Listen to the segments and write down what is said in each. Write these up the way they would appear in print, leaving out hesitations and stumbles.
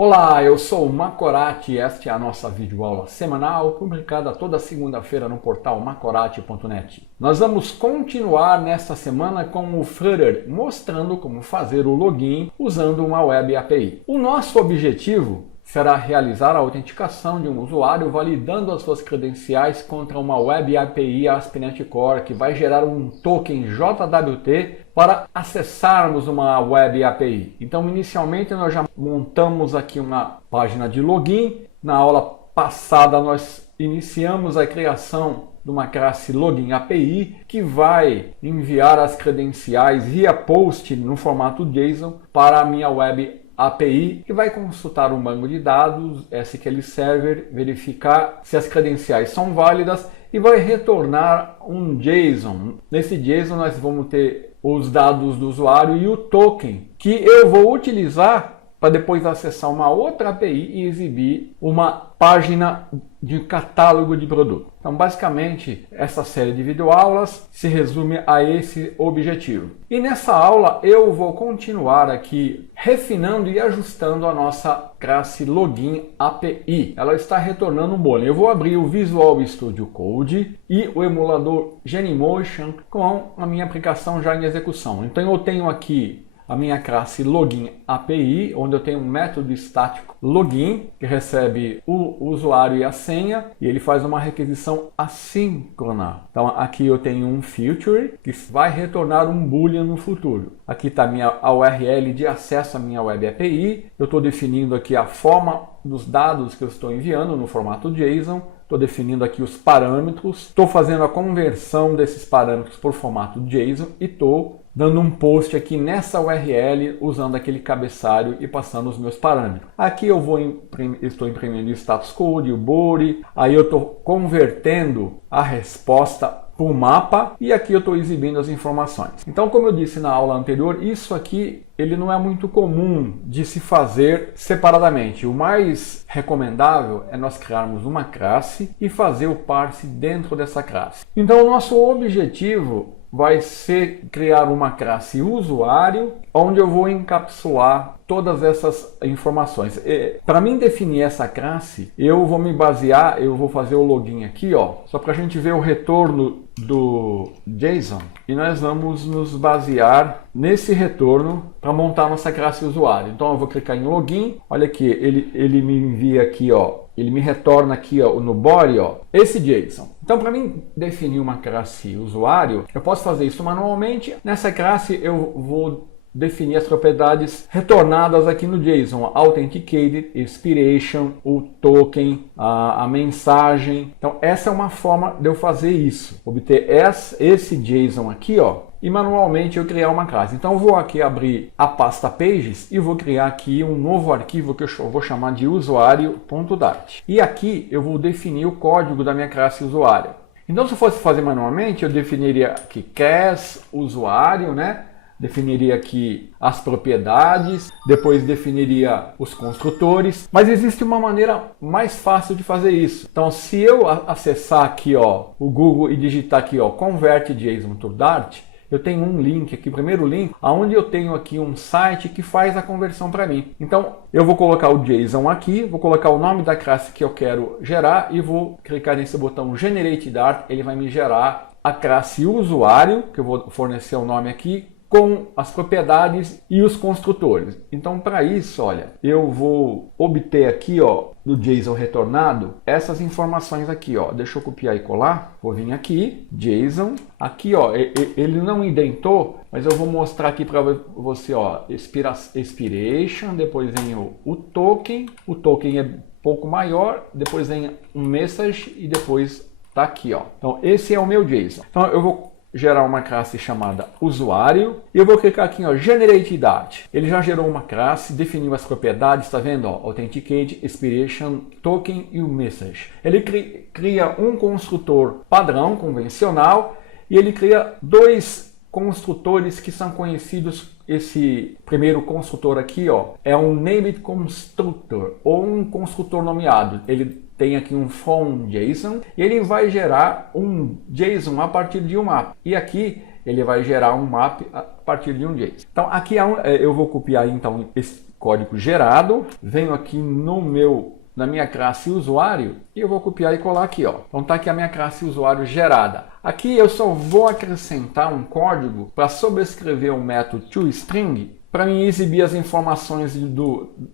Olá, eu sou o Macorati e esta é a nossa videoaula semanal, publicada toda segunda-feira no portal macorati.net. Nós vamos continuar nesta semana com o Flutter, mostrando como fazer o login usando uma Web API. O nosso objetivo será realizar a autenticação de um usuário validando as suas credenciais contra uma Web API ASP.NET Core que vai gerar um token JWT para acessarmos uma Web API. Então, inicialmente, nós já montamos aqui uma página de login. Na aula passada, nós iniciamos a criação de uma classe Login API que vai enviar as credenciais via post no formato JSON para a minha Web API, que vai consultar um banco de dados, SQL Server, verificar se as credenciais são válidas e vai retornar um JSON. Nesse JSON nós vamos ter os dados do usuário e o token que eu vou utilizar para depois acessar uma outra API e exibir uma página de catálogo de produto. Então, basicamente, essa série de videoaulas se resume a esse objetivo. E nessa aula eu vou continuar aqui refinando e ajustando a nossa classe Login API. Ela está retornando um boolean. Eu vou abrir o Visual Studio Code e o emulador Genymotion com a minha aplicação já em execução. Então, eu tenho aqui a minha classe Login API, onde eu tenho um método estático login, que recebe o usuário e a senha, e ele faz uma requisição assíncrona. Então aqui eu tenho um feature, que vai retornar um boolean no futuro. Aqui está a URL de acesso à minha Web API, eu estou definindo aqui a forma dos dados que eu estou enviando no formato JSON, estou definindo aqui os parâmetros, estou fazendo a conversão desses parâmetros por formato JSON e estou dando um post aqui nessa URL usando aquele cabeçalho e passando os meus parâmetros. Aqui eu estou imprimindo o status code, o body, aí eu estou convertendo a resposta para o mapa e aqui eu estou exibindo as informações. Então, como eu disse na aula anterior, isso aqui ele não é muito comum de se fazer separadamente. O mais recomendável é nós criarmos uma classe e fazer o parse dentro dessa classe. Então, o nosso objetivo vai ser criar uma classe usuário, onde eu vou encapsular todas essas informações. Para mim definir essa classe, eu vou me basear, eu vou fazer o login aqui, ó, só para a gente ver o retorno do JSON. E nós vamos nos basear nesse retorno para montar nossa classe usuário. Então eu vou clicar em login, olha aqui, ele me envia aqui, ó, ele me retorna aqui, ó, no body, ó, esse JSON. Então, para mim definir uma classe usuário, eu posso fazer isso manualmente. Nessa classe eu vou definir as propriedades retornadas aqui no JSON, Authenticated, Expiration, o token, a mensagem. Então, essa é uma forma de eu fazer isso, obter esse JSON aqui, ó, e manualmente eu criar uma classe. Então eu vou aqui abrir a pasta Pages e vou criar aqui um novo arquivo que eu vou chamar de usuário.dart. E aqui eu vou definir o código da minha classe usuário. Então, se eu fosse fazer manualmente, eu definiria aqui class usuário, né? Definiria aqui as propriedades, depois definiria os construtores, mas existe uma maneira mais fácil de fazer isso. Então, se eu acessar aqui, ó, o Google e digitar aqui, ó, convert JSON to Dart, eu tenho um link aqui, primeiro link, onde eu tenho aqui um site que faz a conversão para mim. Então, eu vou colocar o JSON aqui, vou colocar o nome da classe que eu quero gerar e vou clicar nesse botão Generate Dart, ele vai me gerar a classe usuário, que eu vou fornecer o nome aqui, com as propriedades e os construtores. Então, para isso, olha, eu vou obter aqui, ó, do JSON retornado, essas informações aqui, ó. Deixa eu copiar e colar. Vou vir aqui, JSON. Aqui, ó, ele não indentou, mas eu vou mostrar aqui para você, ó, expiration, depois vem o token. O token é um pouco maior, depois vem um message e depois tá aqui, ó. Então, esse é o meu JSON. Então, eu vou gerar uma classe chamada usuário e eu vou clicar aqui, ó, Generate Dart. Ele já gerou uma classe, definiu as propriedades, está vendo? Ó, Authenticate, Expiration, Token e o Message. Ele cria um construtor padrão, convencional, e ele cria dois construtores que são conhecidos. Esse primeiro construtor aqui, ó, é um Named Constructor, ou um construtor nomeado. Ele tem aqui um from JSON e ele vai gerar um JSON a partir de um mapa. E aqui ele vai gerar um map a partir de um JSON. Então aqui eu vou copiar então esse código gerado, venho aqui na minha classe usuário e eu vou copiar e colar aqui, ó. Então tá aqui a minha classe usuário gerada. Aqui eu só vou acrescentar um código para sobrescrever o método toString para me exibir as informações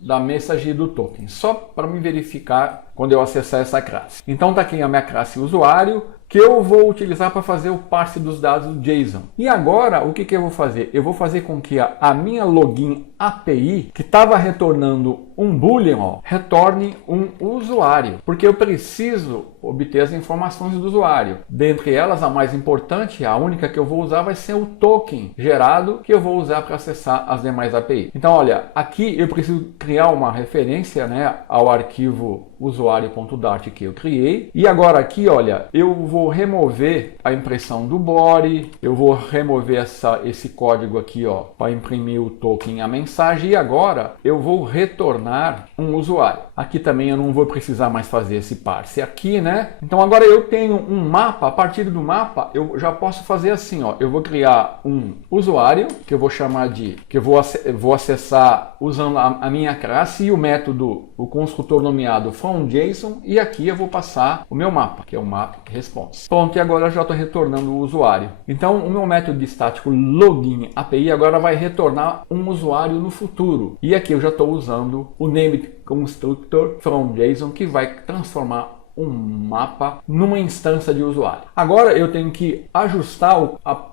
da mensagem do token, só para me verificar quando eu acessar essa classe. Então tá aqui a minha classe usuário, que eu vou utilizar para fazer o parse dos dados do JSON. E agora, o que eu vou fazer? Eu vou fazer com que a minha login API, que estava retornando um boolean, ó, retorne um usuário, porque eu preciso obter as informações do usuário. Dentre elas, a mais importante, a única que eu vou usar vai ser o token gerado, que eu vou usar para acessar as demais API. Então, olha, aqui eu preciso criar uma referência, né, ao arquivo usuário.dart que eu criei. E agora aqui, olha, eu vou remover a impressão do body, eu vou remover esse código aqui, ó, para imprimir o token, a mensagem, e agora eu vou retornar um usuário. Aqui também eu não vou precisar mais fazer esse parse aqui, né? Então agora eu tenho um mapa, a partir do mapa eu já posso fazer assim, ó, eu vou criar um usuário, que eu vou chamar que eu vou acessar usando a minha classe e o método, o construtor nomeado fromJSON, e aqui eu vou passar o meu mapa, que é o map response. Pronto, e agora eu já estou retornando o usuário. Então o meu método estático login API agora vai retornar um usuário no futuro. E aqui eu já estou usando o named constructor fromJSON, que vai transformar um mapa numa instância de usuário. Agora eu tenho que ajustar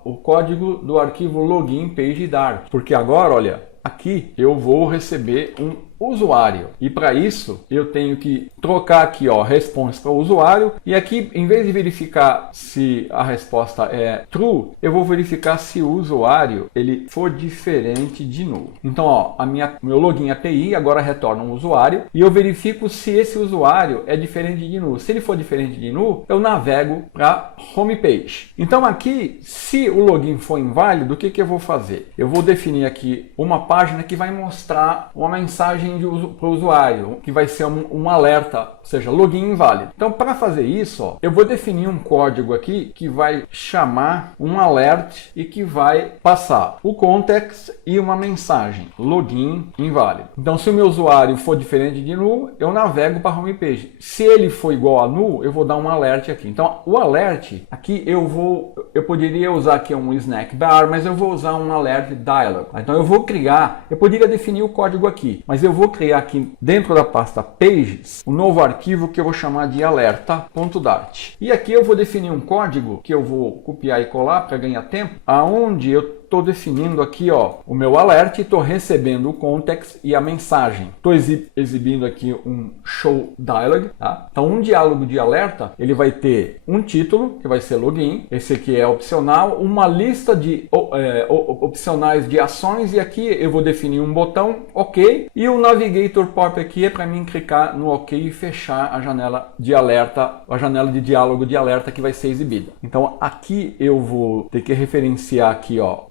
o código do arquivo login page dart, porque agora, olha, aqui eu vou receber um usuário, e para isso eu tenho que trocar aqui, ó, response para o usuário, e aqui em vez de verificar se a resposta é true, eu vou verificar se o usuário ele for diferente de null. Então, ó, meu login API agora retorna um usuário e eu verifico se esse usuário é diferente de null. Se ele for diferente de null, eu navego para homepage. Então aqui, se o login for inválido, o que eu vou fazer? Eu vou definir aqui uma página que vai mostrar uma mensagem para o usuário, que vai ser um alerta, ou seja, login inválido. Então, para fazer isso, ó, eu vou definir um código aqui que vai chamar um alert e que vai passar o context e uma mensagem, login inválido. Então, se o meu usuário for diferente de null, eu navego para a homepage. Se ele for igual a null, eu vou dar um alert aqui. Então, o alert, aqui eu poderia usar aqui um snack bar, mas eu vou usar um alert dialog. Então, eu poderia definir o código aqui, mas eu vou criar aqui dentro da pasta pages um novo arquivo que eu vou chamar de alerta.dart. E aqui eu vou definir um código que eu vou copiar e colar para ganhar tempo, aonde eu estou definindo aqui, ó, o meu alert e estou recebendo o context e a mensagem. Estou exibindo aqui um show dialog, tá? Então um diálogo de alerta, ele vai ter um título, que vai ser login, esse aqui é opcional, uma lista de opcionais de ações, e aqui eu vou definir um botão OK, e o navigator pop aqui é para mim clicar no OK e fechar a janela de alerta, a janela de diálogo de alerta que vai ser exibida. Então aqui eu vou ter que referenciar aqui, ó,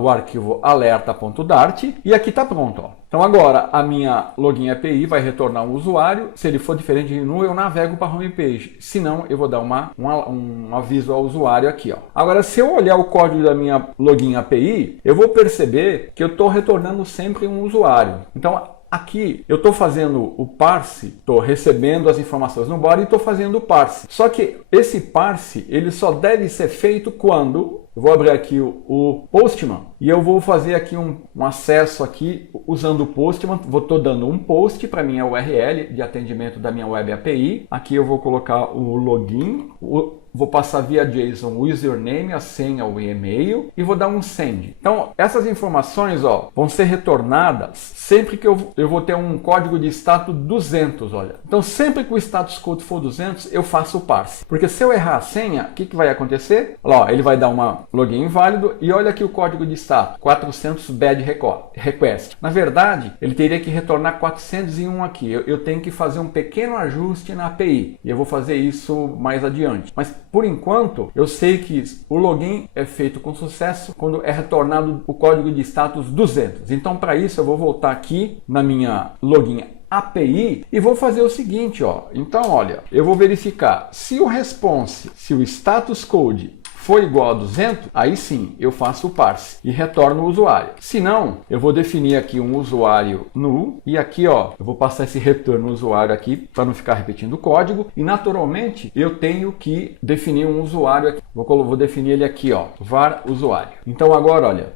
o arquivo alerta.dart, e aqui está pronto, ó. Então agora a minha login API vai retornar um usuário. Se ele for diferente de null, eu navego para a homepage. Se não, eu vou dar um aviso ao usuário aqui, ó. Agora, se eu olhar o código da minha login API, eu vou perceber que eu estou retornando sempre um usuário. Então aqui eu estou fazendo o parse, estou recebendo as informações no body e estou fazendo o parse. Só que esse parse ele só deve ser feito quando eu vou abrir aqui o Postman e eu vou fazer aqui um acesso aqui usando o Postman. Estou dando um post para minha URL de atendimento da minha Web API. Aqui eu vou colocar o login, vou passar via JSON o username, a senha, o e-mail, e vou dar um send. Então essas informações, ó, vão ser retornadas sempre que eu vou ter um código de status 200, olha. Então sempre que o status code for 200, eu faço o parse. Porque se eu errar a senha, o que vai acontecer? Olha lá, ele vai dar uma login inválido, e olha aqui o código de status, 400 bad request. Na verdade, ele teria que retornar 401 aqui. Eu tenho que fazer um pequeno ajuste na API, e eu vou fazer isso mais adiante. Mas por enquanto, eu sei que o login é feito com sucesso quando é retornado o código de status 200. Então, para isso, eu vou voltar aqui na minha login API e vou fazer o seguinte, ó. Então, olha, eu vou verificar se o response, se o status code for igual a 200, aí sim eu faço o parse e retorno o usuário. Se não, eu vou definir aqui um usuário null e aqui ó, eu vou passar esse retorno usuário aqui para não ficar repetindo o código e naturalmente eu tenho que definir um usuário aqui. Vou definir ele aqui ó, var usuário. Então agora olha,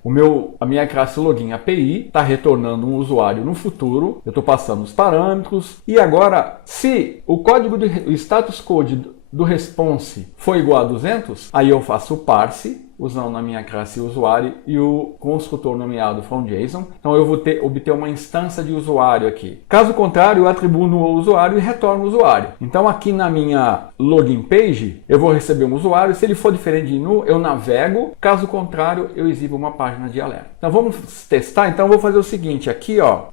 a minha classe login API está retornando um usuário no futuro, eu estou passando os parâmetros e agora se o código o status code do response for igual a 200, aí eu faço o parse usando na minha classe usuário e o construtor nomeado fromJSON. Então eu vou obter uma instância de usuário aqui. Caso contrário, eu atribuo no usuário e retorno o usuário. Então aqui na minha login page, eu vou receber um usuário. Se ele for diferente de null, eu navego. Caso contrário, eu exibo uma página de alerta. Então vamos testar. Então eu vou fazer o seguinte, aqui ó,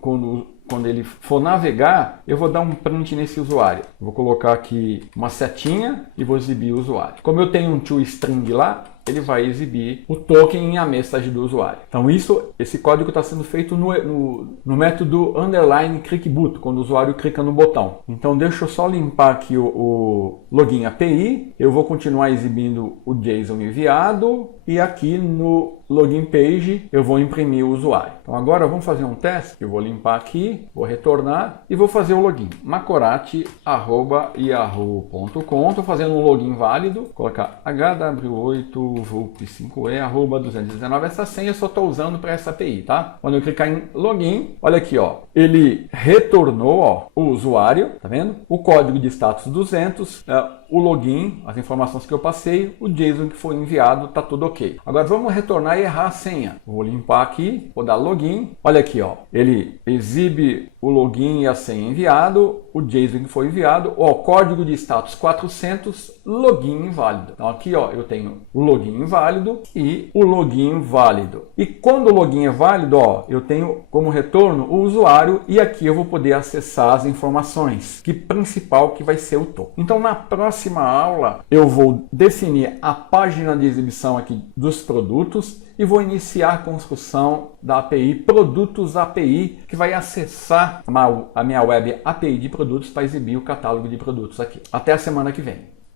quando ele for navegar, eu vou dar um print nesse usuário. Vou colocar aqui uma setinha e vou exibir o usuário. Como eu tenho um toString lá, ele vai exibir o token e a message do usuário. Então esse código está sendo feito no método _clickBoot, quando o usuário clica no botão. Então deixa eu só limpar aqui o login API, eu vou continuar exibindo o JSON enviado e aqui no login page eu vou imprimir o usuário. Então agora vamos fazer um teste, eu vou limpar aqui, vou retornar e vou fazer o login. macorati@yahoo.com, estou fazendo um login válido, colocar hw8vulp5e@219, essa senha eu só estou usando para essa API, tá? Quando eu clicar em login, olha aqui ó, ele retornou ó, o usuário, tá vendo? O código de status 200, o login, as informações que eu passei, o JSON que foi enviado, tá tudo ok. Agora vamos retornar e errar a senha. Vou limpar aqui, vou dar login. Olha aqui, ó, ele exibe o login e a senha enviado, o JSON que foi enviado, ó, código de status 400, login inválido. Então aqui, ó, eu tenho o login inválido e o login válido. E quando o login é válido, ó, eu tenho como retorno o usuário e aqui eu vou poder acessar as informações, que principal que vai ser o token. Então na próxima aula eu vou definir a página de exibição aqui dos produtos e vou iniciar a construção da API Produtos API, que vai acessar a minha web API de produtos para exibir o catálogo de produtos aqui. Até a semana que vem.